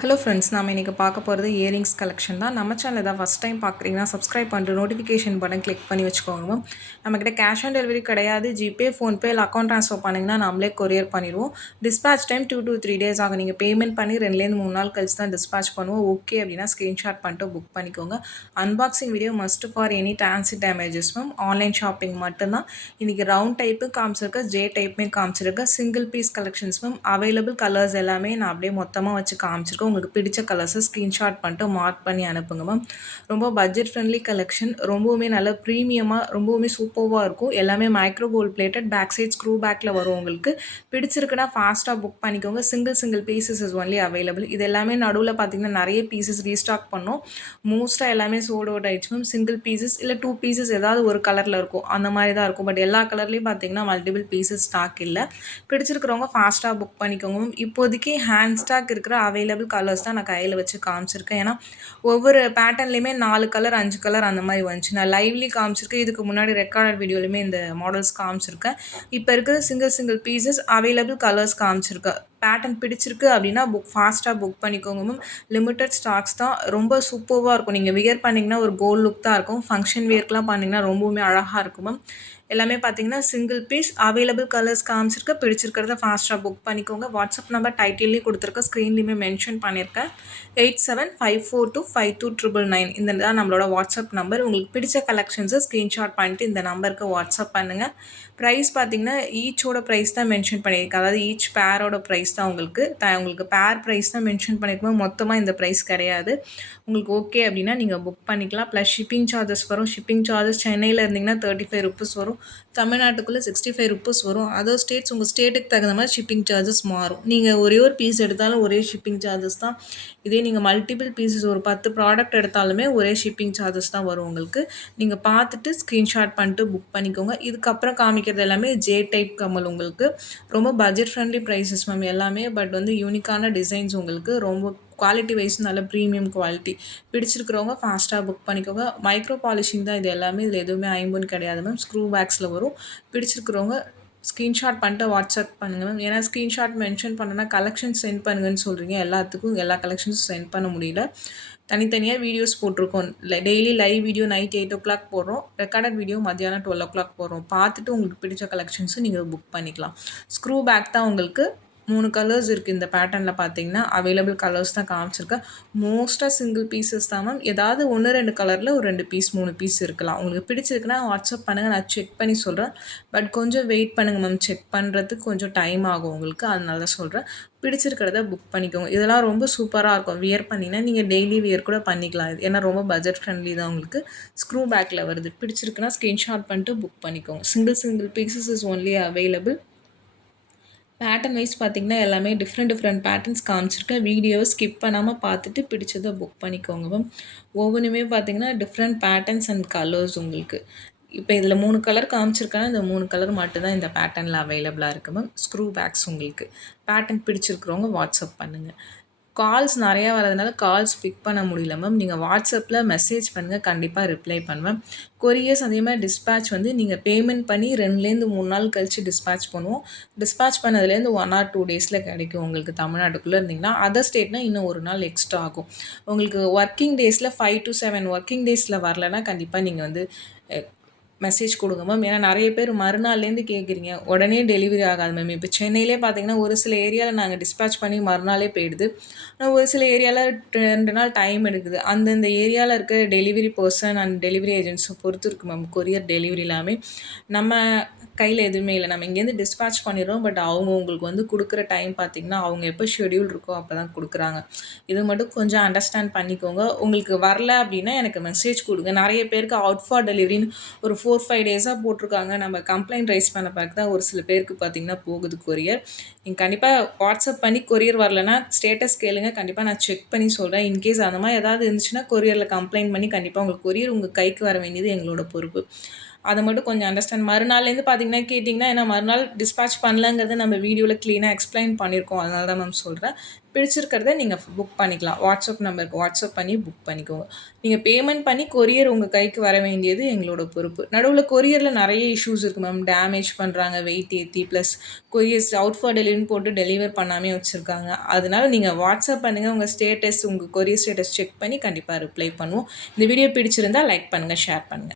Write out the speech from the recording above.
Hello friends, நாம் இன்றைக்கி பார்க்க போகிறது இயரிங்ஸ் கலெக்ஷன் தான். நம்ம சேனல் தான் ஃபஸ்ட் டைம் பார்க்குறீங்கன்னா சப்ஸ்கிரைப் பண்ணிட்டு நோட்டிஃபிகேஷன் பட்டன் கிளிக் பண்ணி வச்சுக்கோங்க. நம்மக்கிட்ட கேஷ் ஆன் டெலிவரி கிடையாது. ஜிபே, ஃபோன்பே இல்லை அக்கௌண்ட் ட்ரான்ஸ்ஃபர் பண்ணிங்கன்னா நம்மளே கொரியர் பண்ணிடுவோம். டிஸ்பேச் டைம் 2 to 3 days ஆகும். நீங்கள் பேமெண்ட் பண்ணி 2-3 நாள் கழிச்சு தான் டிஸ்பேச் பண்ணுவோம். ஓகே அப்படின்னா ஸ்க்ரீன்ஷாட் பண்ணிட்டு புக் பண்ணிக்கோங்க. Unboxing video must for any transit damages ma'am. Online shopping மட்டும்தான். இன்றைக்கி ரவுண்ட் டைப்பு காமிச்சிருக்க, ஜே டைப்புமே காமிச்சிருக்க, single piece collections ma'am. Available colours எல்லாமே நான் அப்படியே மொத்தமாக வச்சு காமிச்சிருக்கேன். உங்களுக்கு பிடிச்ச கலர்ஸை ஸ்க்ரீன்ஷாட் பண்ணிட்டு மார்க் பண்ணி அனுப்புங்க மேம். ரொம்ப பட்ஜெட் ஃப்ரெண்ட்லி கலெக்ஷன், ரொம்பவுமே நல்ல ப்ரீமியமாக ரொம்பவுமே சூப்பராக இருக்கும். எல்லாமே micro gold plated, back side screw பேக்கில் வரும். உங்களுக்கு பிடிச்சிருக்குன்னா ஃபாஸ்ட்டாக புக் பண்ணிக்கோங்க. Single pieces is only available. இது எல்லாமே நடுவில் பார்த்தீங்கன்னா நிறைய பீசஸ் ரீஸ்டாக் பண்ணோம். மோஸ்ட்டாக எல்லாமே சோல்ட் அவுட் ஆயிடுச்சு மேம். சிங்கிள் பீசஸ் இல்லை 2 பீசஸ் ஏதாவது ஒரு கலரில் இருக்கும், அந்த மாதிரி தான் இருக்கும். பட் எல்லா கலர்லேயும் பார்த்தீங்கன்னா மல்டிபிள் பீசஸ் ஸ்டாக் இல்லை. பிடிச்சிருக்கிறவங்க ஃபாஸ்ட்டாக புக் பண்ணிக்கோங்க மேம். இப்போதைக்கு ஹேண்ட் ஸ்டாக் இருக்கிற அவைலபிள் கலர்ஸ் தான் நான் கையில் வச்சு காமிச்சிருக்கேன். ஏன்னா ஒவ்வொரு பேட்டர்ன்லேயுமே 4 கலர் 5 கலர் அந்த மாதிரி வந்துச்சு. நான் லைவ்லி காமிச்சிருக்கேன். இதுக்கு முன்னாடி ரெக்கார்டட் வீடியோலையுமே இந்த மாடல்ஸ் காமிச்சிருக்கேன். இப்போ இருக்கிற சிங்கிள் பீசஸ் அவைலபிள் கலர்ஸ் காமிச்சிருக்கேன். பேட்டர்ன் பிடிச்சிருக்கு அப்படின்னா ஃபாஸ்ட்டாக புக் பண்ணிக்கோங்க மேம். லிமிட்டட் ஸ்டாக்ஸ் தான். ரொம்ப சூப்பராக இருக்கும். நீங்கள் வியர் பண்ணிங்கன்னா ஒரு கோல்ட் லுக் தான் இருக்கும். ஃபங்க்ஷன் வியர்க்கெலாம் பண்ணிங்கன்னா ரொம்பவுமே அழகாக இருக்கும் மேம். எல்லாமே பார்த்தீங்கன்னா சிங்கிள் பீஸ் அவைலபிள் கலர்ஸ் காமிச்சிருக்க. பிடிச்சிருக்கிறத ஃபாஸ்ட்டாக புக் பண்ணிக்கோங்க. வாட்ஸ்அப் நம்பர் டைட்டில்லேயே கொடுத்துருக்கேன், ஸ்க்ரீன்லேயுமே மென்ஷன் பண்ணியிருக்கேன். 8754252999 இந்த தான் நம்மளோட வாட்ஸ்அப் நம்பர். உங்களுக்கு பிடிச்ச கலெக்ஷன்ஸை ஸ்க்ரீன்ஷாட் பண்ணிட்டு இந்த நம்பருக்கு வாட்ஸ்அப் பண்ணுங்கள். ப்ரைஸ் பார்த்தீங்கன்னா ஈச்சோட ப்ரைஸ் தான் மென்ஷன் பண்ணியிருக்கேன். அதாவது ஈச் பேரோட ப்ரைஸ் தான் உங்களுக்கு பேர் ப்ரைஸ் தான் மென்ஷன் பண்ணியிருக்கோம். மொத்தமாக இந்த ப்ரைஸ் கிடையாது. உங்களுக்கு ஓகே அப்படின்னா நீங்கள் புக் பண்ணிக்கலாம். ப்ளஸ் ஷிப்பிங் சார்ஜஸ் வரும். ஷிப்பிங் சார்ஜஸ் சென்னையில் இருந்தீங்கன்னா 35 rupees வரும். தமிழ்நாட்டுக்குள்ளே 65 rupees வரும். அதர் ஸ்டேட்ஸ் உங்கள் ஸ்டேட்டுக்கு தகுந்த மாதிரி ஷிப்பிங் சார்ஜஸ் மாறும். நீங்கள் ஒரே ஒரு பீஸ் எடுத்தாலும் ஒரே ஷிப்பிங் சார்ஜஸ் தான். இதே நீங்கள் மல்டிபிள் பீசஸ் ஒரு 10 ப்ராடக்ட் எடுத்தாலுமே ஒரே ஷிப்பிங் சார்ஜஸ் தான் வரும் உங்களுக்கு. நீங்கள் பார்த்துட்டு ஸ்க்ரீன்ஷாட் பண்ணிட்டு புக் பண்ணிக்கோங்க. இதுக்கப்புறம் காமிக்கிறது எல்லாமே ஜே டைப் கம்மல். உங்களுக்கு ரொம்ப பட்ஜெட் ஃப்ரெண்ட்லி ப்ரைஸஸ் மேம் எல்லாமே. பட் யூனிக்கான டிசைன்ஸ் உங்களுக்கு ரொம்ப குவாலிட்டி வைஸ் நல்ல ப்ரீமியம் குவாலிட்டி. பிடிச்சிருக்கிறவங்க ஃபாஸ்ட்டாக புக் பண்ணிக்கோங்க. மைக்ரோ பாலிஷிங் தான் இது எல்லாமே. இதில் எதுவுமே ஐம்பொன் கிடையாது மேம். ஸ்க்ரூ பேக்ஸில் வரும். பிடிச்சிருக்கிறவங்க ஸ்க்ரீன்ஷாட் பண்ணிட்டு வாட்ஸ்அப் பண்ணுங்கள் மேம். ஏன்னா ஸ்க்ரீன்ஷாட் மென்ஷன் பண்ணனா கலெக்ஷன் சென்ட் பண்ணுங்கன்னு சொல்கிறீங்க. எல்லாத்துக்கும் எல்லா கலெக்ஷன்ஸும் சென்ட் பண்ண முடியல. தனித்தனியாக வீடியோஸ் போட்டிருக்கோம். Daily live video night 8 o'clock போடுறோம். ரெக்கார்டட் வீடியோ மத்தியானம் 12 o'clock போடுறோம். பார்த்துட்டு உங்களுக்கு பிடிச்ச கலெக்ஷன்ஸு நீங்கள் புக் பண்ணிக்கலாம். ஸ்க்ரூ பேக் தான் உங்களுக்கு 3 கலர்ஸ் இருக்குது. இந்த பேட்டர்னில் பார்த்தீங்கன்னா அவைலபிள் கலர்ஸ் தான் காமிச்சிருக்கேன். மோஸ்ட்டாக சிங்கிள் பீசஸ் தான் மேம். ஏதாவது 1-2 கலரில் ஒரு 2 பீஸ் 3 பீஸ் இருக்கலாம். உங்களுக்கு பிடிச்சிருக்குன்னா வாட்ஸ்அப் பண்ணுங்கள், நான் செக் பண்ணி சொல்கிறேன். பட் கொஞ்சம் வெயிட் பண்ணுங்கள் மேம். செக் பண்ணுறதுக்கு கொஞ்சம் டைம் ஆகும் உங்களுக்கு. அதனால தான் சொல்கிறேன். பிடிச்சிருக்கிறத புக் பண்ணிக்கோங்க. இதெல்லாம் ரொம்ப சூப்பராக இருக்கும். வியர் பண்ணிங்கன்னா நீங்கள் டெய்லி வியர் கூட பண்ணிக்கலாம். இது ஏன்னா ரொம்ப பட்ஜெட் ஃப்ரெண்ட்லி தான் உங்களுக்கு. ஸ்க்ரூ பேக்கில் வருது. பிடிச்சிருக்குன்னா ஸ்க்ரீன்ஷாட் பண்ணிட்டு புக் பண்ணிக்கோங்க. Single pieces is only available. Pattern wise பார்த்திங்கன்னா எல்லாமே டிஃப்ரெண்ட் பேட்டர்ன்ஸ் காமிச்சிருக்கேன். வீடியோவை ஸ்கிப் பண்ணாமல் பார்த்துட்டு பிடிச்சதை புக் பண்ணிக்கோங்க மேம். ஒவ்வொன்றுமே பார்த்திங்கன்னா டிஃப்ரெண்ட் பேட்டர்ன்ஸ் அண்ட் கலர்ஸ் உங்களுக்கு. இப்போ இதில் 3 கலர் காமிச்சிருக்கேன்னா இந்த 3 கலர் மட்டும்தான் இந்த பேட்டர்னில் அவைலபிளாக இருக்குது மேம். ஸ்க்ரூ பேக்ஸ் உங்களுக்கு பேட்டர்ன் பிடிச்சிருக்கிறவங்க வாட்ஸ்அப் பண்ணுங்கள். கால்ஸ் நிறையா வரதுனால கால்ஸ் பிக் பண்ண முடியல மேம். நீங்கள் வாட்ஸ்அப்பில் மெசேஜ் பண்ணுங்கள், கண்டிப்பாக ரிப்ளை பண்ணுவேன். கொரியர்ஸ் அதே மாதிரி டிஸ்பேச் நீங்கள் பேமெண்ட் பண்ணி 2-3 நாள் கழித்து டிஸ்பேச் பண்ணுவோம். டிஸ்பேச் பண்ணதுலேருந்து 1 or 2 days கிடைக்கும் உங்களுக்கு. தமிழ்நாட்டுக்குள்ளே இருந்தீங்கன்னா, அதர் ஸ்டேட்னால் இன்னும் 1 நாள் எக்ஸ்ட்ரா ஆகும் உங்களுக்கு. ஒர்க்கிங் டேஸில் 5 to 7 ஒர்க்கிங் டேஸில் வரலன்னா கண்டிப்பாக நீங்கள் மெசேஜ் கொடுங்க மேம். ஏன்னா நிறைய பேர் மறுநாள்லேருந்து கேட்குறீங்க. உடனே டெலிவரி ஆகாது மேம். இப்போ சென்னையிலே பார்த்தீங்கன்னா ஒரு சில ஏரியாவில் நாங்கள் டிஸ்பேச் பண்ணி மறுநாளே போயிடுது. ஆனால் ஒரு சில ஏரியாவில் 2 நாள் டைம் எடுக்குது. அந்தந்த ஏரியாவில் இருக்க டெலிவரி பர்சன் அண்ட் டெலிவரி ஏஜென்ட்ஸை பொறுத்து இருக்குது மேம். கொரியர் டெலிவரி எல்லாமே நம்ம கையில் எதுவுமே இல்லை. நம்ம இங்கேருந்து டிஸ்பேச் பண்ணிடுறோம். பட் அவங்க உங்களுக்கு கொடுக்குற டைம் பார்த்திங்கன்னா அவங்க எப்போ ஷெடியூல் இருக்கோ அப்போ தான் கொடுக்குறாங்க. இது மட்டும் கொஞ்சம் அண்டர்ஸ்டாண்ட் பண்ணிக்கோங்க. உங்களுக்கு வரல அப்படின்னா எனக்கு மெசேஜ் கொடுங்க. நிறைய பேருக்கு அவுட் ஃபார் டெலிவரின்னு ஒரு 4-5 டேஸாக போட்டிருக்காங்க. நம்ம கம்ப்ளைண்ட் ரைஸ் பண்ண பார்க்க தான் ஒரு சில பேருக்கு பார்த்திங்கன்னா போகுது கொரியர். நீங்கள் கண்டிப்பாக வாட்ஸ்அப் பண்ணி கொரியர் வரலன்னா ஸ்டேட்டஸ் கேளுங்க. கண்டிப்பாக நான் செக் பண்ணி சொல்கிறேன். இன்கேஸ் அந்த மாதிரி ஏதாவது இருந்துச்சுன்னா கொரியரில் கம்ப்ளைண்ட் பண்ணி கண்டிப்பாக உங்களுக்கு கொரியர் உங்கள் கைக்கு வர வேண்டியது எங்களோட பொறுப்பு. அதை மட்டும் கொஞ்சம் அண்டர்ஸ்டாண்ட் மறுநாள்லேருந்து பார்த்தீங்கன்னா கேட்டிங்கன்னா, ஏன்னா மறுநாள் டிஸ்பேட்ச் பண்ணலங்கிறத நம்ம வீடியோவில் க்ளீனாக எக்ஸ்பிளைன் பண்ணியிருக்கோம். அதனால தான் மேம் சொல்கிறேன். பிடிச்சிருக்கிறத நீங்கள் புக் பண்ணிக்கலாம். வாட்ஸ்அப் நம்பருக்கு வாட்ஸ்அப் பண்ணி புக் பண்ணிக்கோங்க. நீங்கள் பேமெண்ட் பண்ணி கொரியர் உங்கள் கைக்கு வர வேண்டியது எங்களோட பொறுப்பு. நடுவில் கொரியரில் நிறைய இஷ்யூஸ் இருக்குது மேம். டேமேஜ் பண்ணுறாங்க, வெயிட் ஏற்றி, ப்ளஸ் கொரியர்ஸ் அவுட் ஃபார் டெலிவரின்னு போட்டு டெலிவர் பண்ணாமே வச்சுருக்காங்க. அதனால நீங்கள் வாட்ஸ்அப் பண்ணுங்கள். உங்கள் ஸ்டேட்டஸ், உங்கள் கொரியர் ஸ்டேட்டஸ் செக் பண்ணி கண்டிப்பாக ரிப்ளை பண்ணுவோம். இந்த வீடியோ பிடிச்சிருந்தால் லைக் பண்ணுங்கள், ஷேர் பண்ணுங்கள்.